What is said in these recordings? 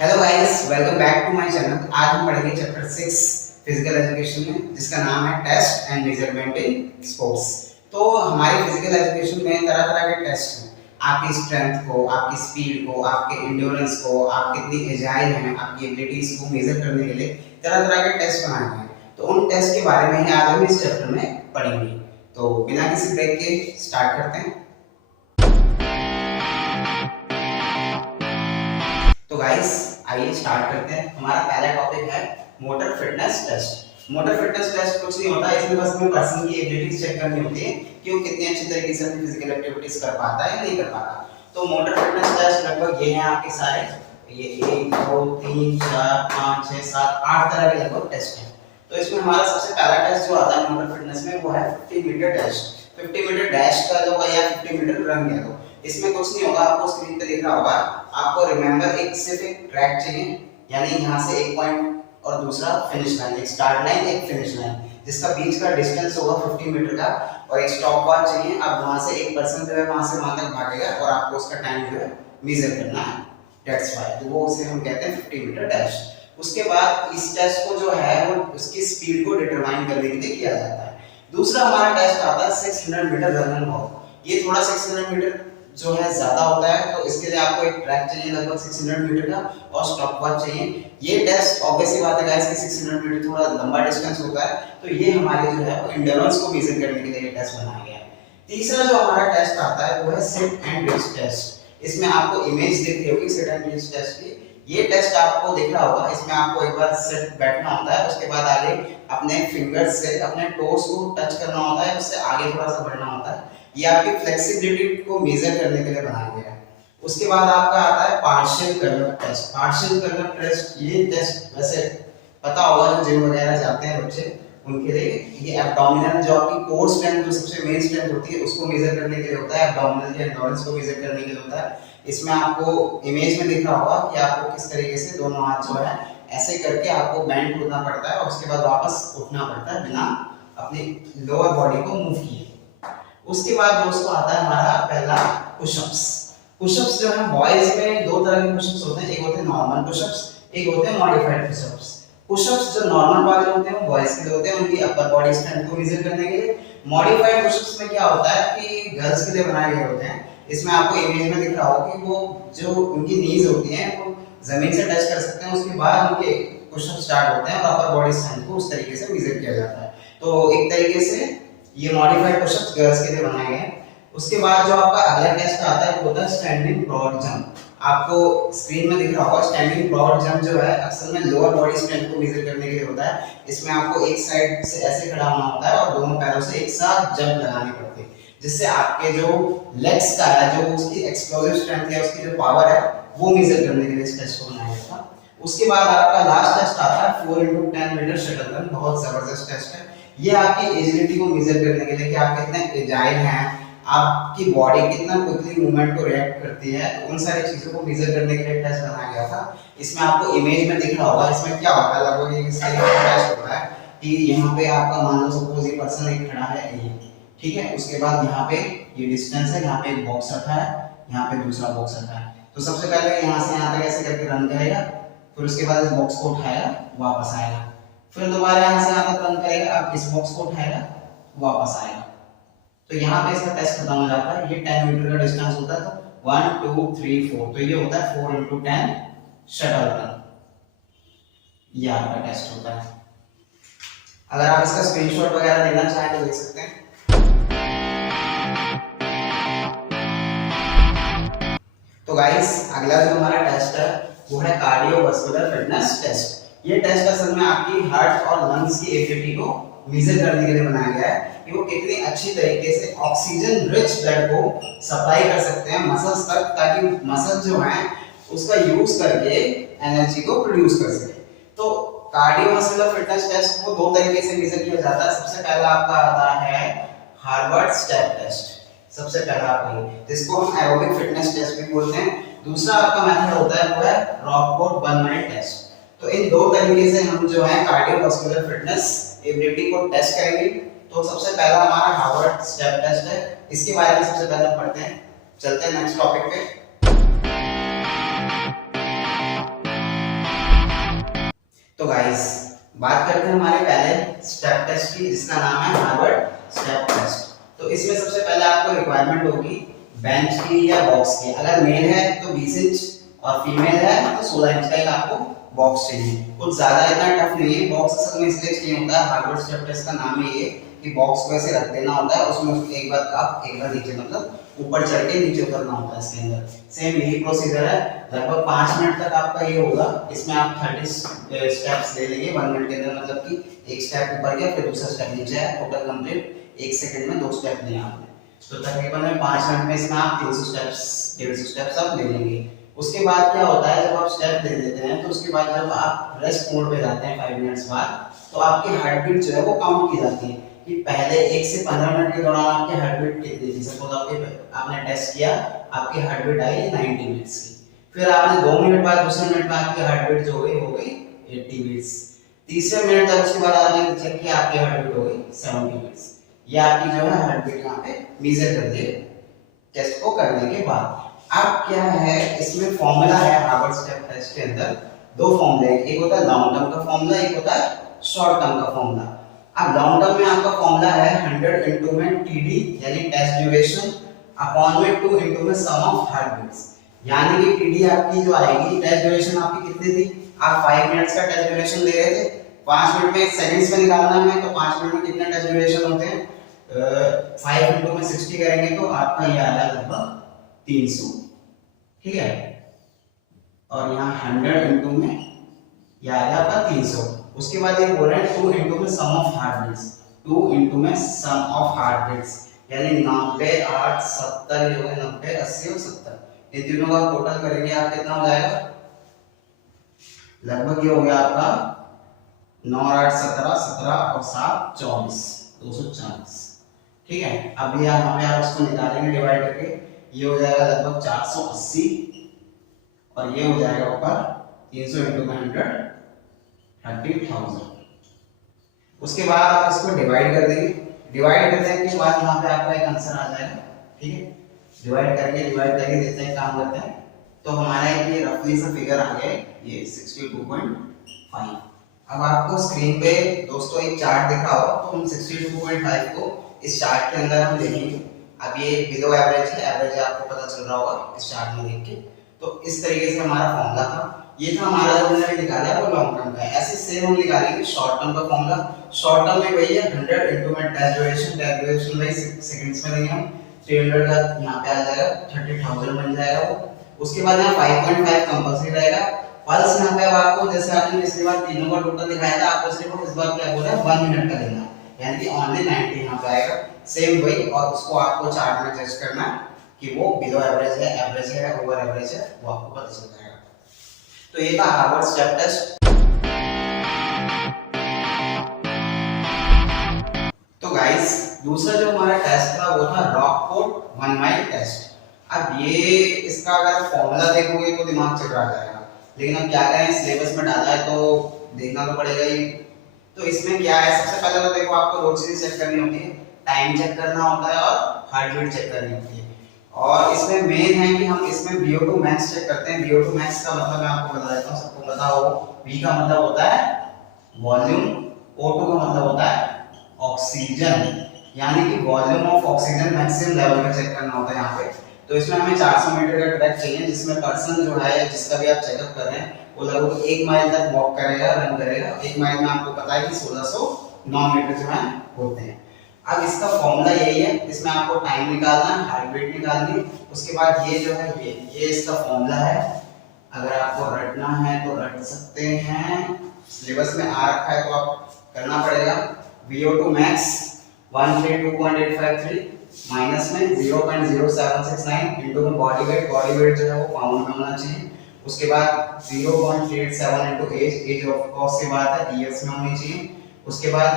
Hello guys, welcome back to my channel. आज हम पढ़ेंगे चैप्टर 6 फिजिकल एजुकेशन में, जिसका नाम है test and measurement in sports. तो हमारी फिजिकल एजुकेशन में तरह तरह के टेस्ट हैं। आपकी स्ट्रेंथ को, आपकी स्पीड को, आपके एंड्योरेंस को, आप कितनी एजाइल हैं, आपकी एबिलिटीज को मेजर करने के लिए तरह तरह के टेस्ट बनाए गए हैं। तो उन टेस्ट के बारे में ही आज हम इस चैप्टर में पढ़ेंगे। तो बिना किसी ब्रेक के स्टार्ट करते हैं। तो गाइस आइए स्टार्ट करते हैं। हमारा पहला टॉपिक है motor fitness test. Motor fitness test कुछ नहीं होता, इसमें बस हमें पर्सन की एबिलिटीज चेक करनी होती है कि वो कितनी अच्छी तरीके से अपनी फिजिकल एक्टिविटीज कर पाता है या नहीं कर पाता। तो मोटर फिटनेस टेस्ट लगभग ये हैं आपके सारे, ये 1 2 3 4 5 6 7 8 तरह के लगभग टेस्ट हैं। तो इसमें हमारा सबसे पहला टेस्ट जो आता है मोटर फिटनेस में वो है 50 मीटर टेस्ट। 50 मीटर डैश का जो है या 50 मीटर रन है। तो इसमें कुछ नहीं होगा, आपको स्क्रीन पे दिख रहा होगा। आपको रिमेंबर सिर्फ एक ट्रैक चाहिए, यानी यहाँ से एक पॉइंट और दूसरा फिनिश लाइन, एक स्टार्ट लाइन एक फिनिश लाइन, जिसका बीच का डिस्टेंस होगा 50 मीटर का, और एक स्टॉप वॉच चाहिए। अब वहां से एक पर्सन जो है वहां से वहां तक भागेगा और आपको उसका टाइम जो है मेजर करना है। दैट्स व्हाई तो वो उसे हम कहते हैं 50 मीटर डैश। उसके बाद इस टेस्ट को जो है वो उसकी स्पीड को डिटरमाइन करने के लिए किया जाता है। दूसरा हमारा टेस्ट आता है 600 मीटर रन एंड वॉक। ये थोड़ा 600 मीटर जो है ज्यादा होता है, तो इसके लिए आपको एक ट्रैक चाहिए लगभग 600 मीटर का और स्टॉप वॉच चाहिए। ये टेस्ट ऑब्वियसली बात है गाइस कि 600 मीटर थोड़ा लंबा डिस्टेंस होता है, तो ये हमारे जो है वो एंड्योरेंस को मेजर करने के लिए ये टेस्ट बनाया गया है। तीसरा जो हमारा टेस्ट आता है वो है सिट एंड रिच टेस्ट। इसमें आपको इमेज दिख रही होगी सिट एंड रिच टेस्ट की। ये टेस्ट आपको दिख रहा होगा। इसमें आपको एक बार सिट बैठना होता है, उसके बाद आगे अपने फिंगर्स से अपने टोस को टच करना होता है, उससे आगे थोड़ा सा बढ़ना होता है। ये आपकी फ्लेक्सिबिलिटी को मेजर करने के लिए बनाया गया है। उसके बाद आपका आता है partial curve test. Partial curve test ये टेस्ट वैसे पता होगा, जो जिम वगैरह जाते हैं बच्चे उनके लिए, ये एब्डोमिनल जो आपकी कोर स्ट्रेंथ जो सबसे मेन स्ट्रेंथ होती है उसको मेजर करने के लिए होता है, एब्डोमिनल के एंड्योरेंस को मेजर करने के लिए होता है। इसमें आपको इमेज में दिख रहा होगा कि आपको किस तरीके से दोनों हाथ जो है ऐसे करके आपको बेंड होना पड़ता है और उसके बाद वापस उठना पड़ता है बिना अपनी लोअर बॉडी को मूव किए। उसके बाद दोस्तों आता है हमारा पहला पुशअप्स। पुशअप्स जो है बॉयज में दो तरह के पुशअप्स होते हैं, एक होते हैं नॉर्मल पुशअप्स, एक होते हैं मॉडिफाइड पुशअप्स। पुशअप्स जो नॉर्मल वाले होते हैं वो बॉयज के लिए होते हैं, उनकी अपर बॉडी स्ट्रेंथ को मेजर करने के लिए। मॉडिफाइड पुशअप्स में क्या होता है कि गर्ल्स के लिए बनाए गए होते हैं। इसमें आपको इमेज में दिख रहा होगा कि वो जो उनकी नीज होती हैं वो जमीन से टच कर सकते हैं, उसके बाद उनके पुशअप स्टार्ट होते हैं और अपर बॉडी स्ट्रेंथ को उस तरीके से मेजर किया जाता है। तो एक तरीके से ये मॉडिफाइड पुशअप्स गर्ल्स के लिए बनाए गए हैं। उसके बाद जो आपका अगला टेस्ट आता है वो होता है स्टैंडिंग ब्रॉड जंप। आपको स्क्रीन में दिख रहा होगा। स्टैंडिंग ब्रॉड जंप जो है अक्सर में लोअर बॉडी स्ट्रेंथ को मेजर करने के लिए होता है। इसमें आपको एक साइड से ऐसे खड़ा होना होता है और दोनों पैरों से एक साथ जंप लगानी पड़ती है, जिससे आपके जो लेग्स का है, जो उसकी एक्सप्लोसिव स्ट्रेंथ है, उसकी जो पावर है वो मेजर करने के लिए इस टेस्ट को बनाया गया था। उसके बाद आपका लास्ट टेस्ट आता है 4x10 मीटर शटल रन। बहुत जबरदस्त टेस्ट है ये आपकी एजिलिटी को मेजर करने के लिए कि आप कितने एजाइल हैं, आपकी बॉडी कितना क्विकली मूवमेंट को रिएक्ट करती है। तो उन सारी चीजों को मेजर करने के लिए टेस्ट बनाया गया था। इसमें आपको इमेज में दिख रहा होगा। इसमें क्या होता है, लगभग ये किस तरीके का टेस्ट होता है कि यहाँ पे आपका मान लो सपोज ये पर्सन एक खड़ा है ये, ठीक है। उसके बाद यहाँ पे ये डिस्टेंस है, यहाँ पे एक बॉक्स रखा है, यहाँ पे दूसरा बॉक्स रखा है। तो सबसे पहले यहाँ से यहाँ तक ऐसे करके रन करेगा, फिर उसके बाद इस बॉक्स को उठाएगा, वापस आएगा, फिर दोबारा यहाँ से यहाँ तक रन करेगा, अब इस बॉक्स को उठाएगा, वापस आएगा। तो यहाँ पे इसका टेस्ट खत्म हो जाता है। ये 10 मीटर का डिस्टेंस होता है, तो 1 2 3 4, तो ये होता है 4x10 शटल रन। ये आपका टेस्ट होता है। अगर आप इसका स्क्रीनशॉट वगैरह लेना चाहें तो ले सकते हैं। तो गाइस अगला जो हमारा टेस्ट है वो है कार्डियोवास्कुलर फिटनेस टेस्ट। ये टेस्ट असल में आपकी हार्ट और लंग्स की एबिलिटी को मेजर करने के लिए बनाया गया है कि वो कितनी अच्छी तरीके से ऑक्सीजन रिच ब्लड को सप्लाई कर सकते हैं मसल्स तक, ताकि मसल जो है उसका यूज करके एनर्जी को प्रोड्यूस कर सके। तो कार्डियोवास्कुलर फिटनेस टेस्ट को दो तरीके से मेजर किया जाता है। सबसे पहला आपका आता है हार्वर्ड स्टेप टेस्ट। सबसे पहला आपका जिसको हम एरोबिक फिटनेस टेस्ट भी बोलते हैं। दूसरा आपका मेथड होता है वो है रॉकफोर्ड 1 मिनट टेस्ट। तो इन दो तरीके से हम जो है कार्डियोवास्कुलर फिटनेस एबिलिटी को टेस्ट करेंगे। तो सबसे पहला हमारा हार्वर्ड स्टेप टेस्ट है, इसके बारे में सबसे पहले पढ़ते हैं। चलते हैं नेक्स्ट टॉपिक पे। तो गाइस बात करते हैं हमारे पहले स्टेप टेस्ट की, जिसका नाम है हार्वर्ड स्टेप टेस्ट। तो इसमें सबसे पहले आपको रिक्वायरमेंट होगी बेंच की या बॉक्स की। अगर मेल है तो 20 इंच और फीमेल है तो 16 इंच का ही आपको बॉक्स चाहिए। कुछ ज्यादा इतना टफ नहीं है। बॉक्स असल में इसलिए चाहिए होता है, हार्वर्ड स्टेप टेस्ट का नाम ही है कि बॉक्स को ऐसे रख देना होता है, उसमें एक बार आप एक बार नीचे मतलब ऊपर चढ़ के नीचे उतरना होता है। इसके अंदर सेम यही प्रोसीजर है। लगभग 5 मिनट तक आपका ये होगा। इसमें आप 30 स्टेप्स ले लेंगे 1 मिनट के अंदर, मतलब कि एक स्टेप ऊपर गया फिर दूसरा स्टेप नीचे आया, टोटल कंप्लीट 1 सेकंड में 2 स्टेप लिए आपने। तो तकरीबन 5 मिनट में इसमें आप 300 स्टेप्स 150 स्टेप्स आप ले लेंगे। उसके बाद क्या होता है, जब आप स्टेप ले लेते हैं तो उसके बाद जब आप रेस्ट मोड पे जाते हैं 5 मिनट्स बाद, तो आपकी हार्ट बीट जो है वो काउंट की जाती है कि पहले 1 से 15 मिनट के दौरान आपकी हार्ट बीट कितनी थी। सपोज आपने टेस्ट किया, आपकी हार्ट बीट आई 90 मिनट्स की। फिर आपने 2 मिनट बाद दूसरे मिनट में आपकी हार्ट बीट जो हो गई 80 बीट्स। तीसरे मिनट तक उसके बाद आपने चेक किया, आपकी हार्ट बीट हो गई 70 बीट्स। ये आपकी जो है हार्ट बीट यहाँ पे मेजर कर दिए टेस्ट को करने के बाद। अब क्या है, इसमें फॉर्मूला है हार्वर्ड स्टेप टेस्ट के अंदर। 2 फॉर्मूले, एक होता है लॉन्ग टर्म का फॉर्मूला, एक होता है शॉर्ट टर्म का फॉर्मूला। अब लॉन्ग टर्म में आपका फॉर्मूला है 100 इनटू में टीडी यानी टेस्ट ड्यूरेशन अपॉन में 2 इनटू में सम ऑफ हार्ट बीट्स। यानी कि टीडी आपकी जो आएगी, टेस्ट ड्यूरेशन आपकी कितनी थी, आप 5 मिनट्स का टेस्ट ड्यूरेशन ले रहे थे, 5 मिनट में सेकंड्स में निकालना है, तो 5 मिनट में कितने टेस्ट ड्यूरेशन होते हैं, 5 इनटू में 60 करेंगे तो आपका ये आएगा लगभग 300, ठीक है। और यहाँ 100 इनटू में ये आएगा आपका 300। उसके बाद ये बोल रहे हैं 2 इनटू में सम ऑफ हार्ट बीट्स, 2 इनटू में सम ऑफ हार्ट बीट्स यानी 90 8 70 ये हो गए 90 80 और 70। ये तीनों का टोटल करेंगे आप कितना हो जाएगा, लगभग ये हो गया आपका 9 8 17 17 और 7 24 240, ठीक है। अब यहाँ पे आप उसको निकालेंगे डिवाइड करके, ये हो जाएगा लगभग 480 और ये हो जाएगा ऊपर 300 इनटू 100 30,000। उसके बाद आप इसको डिवाइड कर देंगे। डिवाइड करने के बाद यहाँ पे आपका एक आंसर आ जाएगा, ठीक है। डिवाइड करके देते हैं, काम करते हैं। तो हमारा ये रफली सा फिगर आ गया, ये 62.5। अब आपको स्क्रीन पे दोस्तों एक चार्ट दिख रहा हो, तो हम 62.5 को इस चार्ट के अंदर हम देखेंगे। अब ये बिलो एवरेज है, एवरेज आपको पता चल रहा होगा इस चार्ट में देख के। तो इस तरीके से हमारा फॉर्मूला था। ये था हमारा जो हमने निकाला है वो लॉन्ग टर्म का है। ऐसे सेम हम निकालेंगे शॉर्ट टर्म का फॉर्मूला। शॉर्ट टर्म में वही है 100 इनटू में टेस्ट ड्यूरेशन बाय सेकंड्स में देंगे हम, 300 का यहाँ पे आ जाएगा 30,000 बन जाएगा वो। उसके बाद यहाँ 5.5 कंपल्सरी रहेगा। पल्स यहाँ पे अब आपको जैसे आपने पिछली बार तीनों का टोटल दिखाया था, आपको सिर्फ इस बार क्या बोल रहा है 1 मिनट का देना, यानी कि ओनली 90 यहाँ पे आएगा। सेम वही, और उसको आपको चार्ट में टेस्ट करना है कि वो बिलो एवरेज है, एवरेज है, ओवर एवरेज है, वो आपको पता चल जाएगा। तो ये था हार्वर्ड स्टेप टेस्ट। तो गाइस दूसरा जो हमारा टेस्ट था वो था रॉकफोर्ट 1 माइल टेस्ट। अब ये इसका अगर फॉर्मूला देखोगे तो दिमाग चकरा जाएगा, लेकिन अब क्या करें, सिलेबस में डाला है तो देखना तो पड़ेगा ही। तो इसमें क्या है, सबसे पहले तो देखो आपको 2 चीजें चेक करनी होती है, टाइम चेक करना होता है और हार्ट बीट चेक करनी होती है। और इसमें मेन है कि हम इसमें VO2 मैक्स चेक करते हैं। VO2 मैक्स का मतलब मैं आपको बता देता हूँ, सबको पता हो। V का मतलब होता है वॉल्यूम, O2 का मतलब होता है ऑक्सीजन, यानी कि volume of oxygen maximum level पे चेक करना होता है यहाँ पे। तो इसमें हमें 400 मीटर का ट्रैक चाहिए, जिसमें पर्सन जो है जिसका भी आप चेकअप कर रहे हैं वो लगभग 1 माइल तक वॉक करेगा, रन करेगा। 1 माइल में आपको पता है कि 1609 मीटर जो है होते हैं। अब इसका फॉर्मूला यही है, इसमें आपको टाइम निकालना है, हार्ट बीट निकालनी है। उसके बाद ये जो है ये इसका फॉर्मूला है। अगर आपको रटना है तो रट सकते हैं, सिलेबस में आ रखा है तो आप करना पड़ेगा। VO2 max 132.853 माइनस में 0.0769 इनटू में बॉडी वेट जो है वो पाउंड में होना चाहिए। उसके बाद 0.87 इनटू एज ऑफ कोर्स की बात है ईयर्स में होनी चाहिए। उसके बाद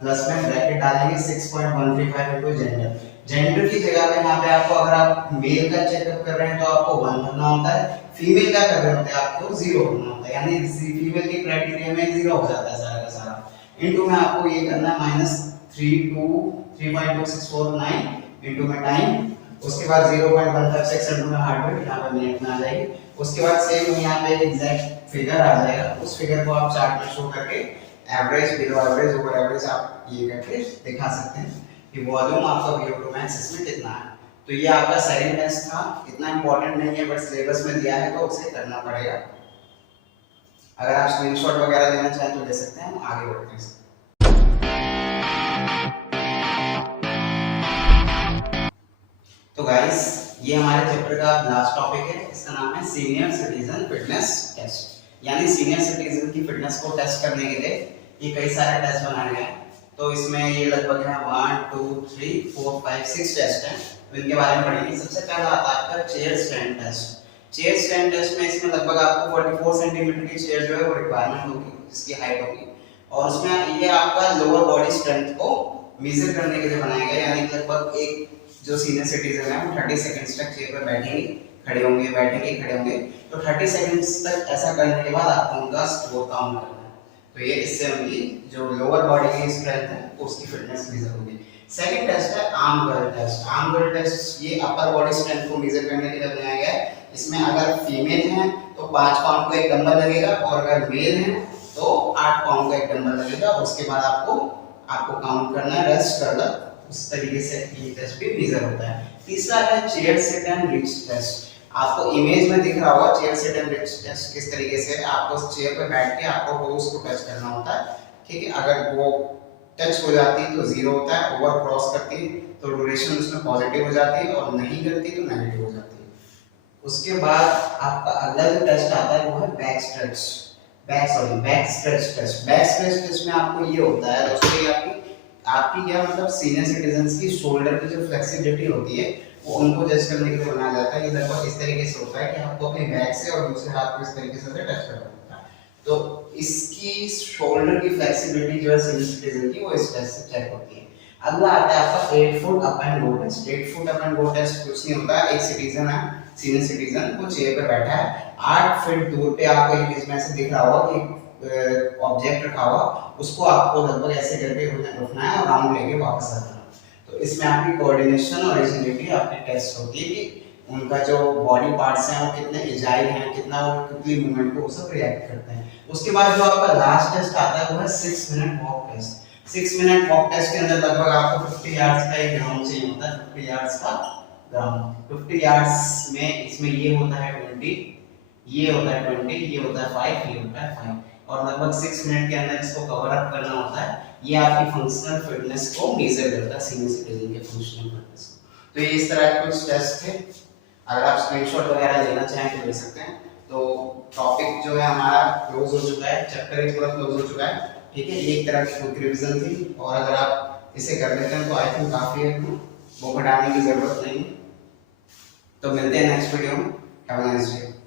प्लस में ब्रैकेट डालेंगे 6.135 इनटू जेंडर की जगह पे यहाँ पे आपको अगर आप मेल का चेकअप कर रहे हैं तो आपको 1 भरना होता है, फीमेल का कर रहे होते हैं आपको 0 भरना होता है, यानी फीमेल के क्राइटेरिया में 0 हो जाता है सारा का सारा। इनटू में आपको ये करना है -3.2649 इनटू में टाइम। उसके बाद 0.156 इनटू में हार्ट बीट यहाँ पे मिनट में आ जाएगी। उसके बाद सेम यहाँ पे एग्जैक्ट फिगर आ जाएगा, उस फिगर को आप चार्ट में शो करके average, below average, over average आप ये करके दिखा सकते हैं कि वॉल्यूम आपका VO2 max इसमें कितना है। तो ये आपका सेकंड टेस्ट था, इतना इंपॉर्टेंट नहीं है बट सिलेबस में दिया है तो उसे करना पड़ेगा। अगर आप स्क्रीनशॉट वगैरह लेना चाहें तो ले सकते हैं, हम आगे बढ़ते हैं। तो गाइस ये हमारे चैप्टर का लास्ट टॉपिक है, इसका नाम है सीनियर सिटीजन फिटनेस टेस्ट। यानी सीनियर सिटीजन की फिटनेस को टेस्ट करने के लिए ये कई सारे टेस्ट बनाए गए हैं। तो इसमें ये लगभग है 1 2 3 4 5 6 टेस्ट हैं, तो इनके बारे में पढ़ेंगे। सबसे पहला आता है आपका chair stand test. Chair stand test में इसमें लगभग आपको 44 सेंटीमीटर की चेयर जो है वो रिक्वायरमेंट होगी, जिसकी हाइट होगी, और उसमें ये आपका लोअर बॉडी स्ट्रेंथ को मेजर करने के लिए बनाया गया। यानी लगभग एक जो सीनियर सिटीजन है वो 30 सेकंड्स तक चेयर पर बैठेंगे, खड़े होंगे, बैठेंगे, खड़े होंगे। तो 30 सेकंड्स तक ऐसा करने के बाद आपको उनका स्कोर काउंट करना है। तो ये इससे उनकी जो लोअर बॉडी की स्ट्रेंथ है उसकी फिटनेस मेजर होगी। सेकंड टेस्ट है arm curl test. Arm curl test ये अपर बॉडी स्ट्रेंथ को मेजर करने के लिए बनाया गया है। इसमें अगर फीमेल है तो 5 पाउंड का एक डंबल लगेगा, और अगर मेल है तो 8 पाउंड का एक डंबल लगेगा। उसके बाद आपको काउंट करना है रेस्ट करना, उस तरीके से ये टेस्ट भी मेजर होता है। तीसरा है chair sit and reach test. आपको इमेज में दिख रहा होगा chair sit and reach test किस तरीके से है। आपको उस चेयर पर बैठ के आपको टोस को टच करना होता है, ठीक है। अगर वो टच हो जाती है तो 0 होता है, ओवर क्रॉस करती है तो ड्यूरेशन उसमें पॉजिटिव हो जाती है, और नहीं करती तो नेगेटिव हो जाती है। उसके बाद आपका अगला जो टेस्ट आता है वो है back stretch test. Back stretch test में आपको ये होता है दोस्तों, ये आपकी क्या मतलब सीनियर सिटीजन्स की शोल्डर की जो फ्लेक्सिबिलिटी होती है वो उनको जज करने के लिए बनाया जाता है। ये लगभग इस तरीके से होता है कि आपको अपने बैक से और दूसरे हाथ को इस तरीके से टच करना होता है। तो इसकी शोल्डर की फ्लेक्सिबिलिटी जो है सीनियर सिटीजन की वो इस टेस्ट से चेक होती है। अगला आता है आपका 8 foot up and go test. 8 foot up and go test कुछ नहीं होता है, एक सिटीजन है, सीनियर सिटीजन, वो चेयर पे बैठा है, 8 फीट दूर पे आपको इमेज में से दिख रहा होगा कि ऑब्जेक्ट रखा हुआ, उसको आपको लगभग ऐसे करके उठना है और राउंड लेके वापस आना है। तो इसमें आपकी कोऑर्डिनेशन और एजिलिटी आपकी टेस्ट होती है कि उनका जो बॉडी पार्ट्स हैं वो कितने एजाइल हैं, कितना वो कितनी मूवमेंट को सब रिएक्ट करते हैं। उसके बाद जो आपका लास्ट टेस्ट आता है वो है 6 minute walk test. 6 minute walk test के अंदर लगभग आपको 50 यार्ड्स का एक ग्राउंड चाहिए होता है, 50 यार्ड्स का ग्राउंड। 50 यार्ड्स में इसमें ये होता है 20, ये होता है 20, ये होता है 5, ये होता है 5, और लगभग 6 मिनट के अंदर इसको कवर अप करना होता है। ये आपकी फंक्शनल फिटनेस को मेजर करता है, सीनियर सिटीजन के फंक्शनल फिटनेस को। तो ये इस तरह के कुछ टेस्ट थे, अगर आप स्क्रीनशॉट वगैरह लेना चाहें तो ले सकते हैं। तो टॉपिक जो है हमारा क्लोज हो चुका है, चैप्टर ही पूरा क्लोज हो चुका है, ठीक है। ये एक तरह की क्विक रिवीजन थी, और अगर आप इसे कर लेते हैं तो आई थिंक काफी है, वो घटाने की जरूरत नहीं। तो मिलते हैं नेक्स्ट वीडियो में। Have a nice day.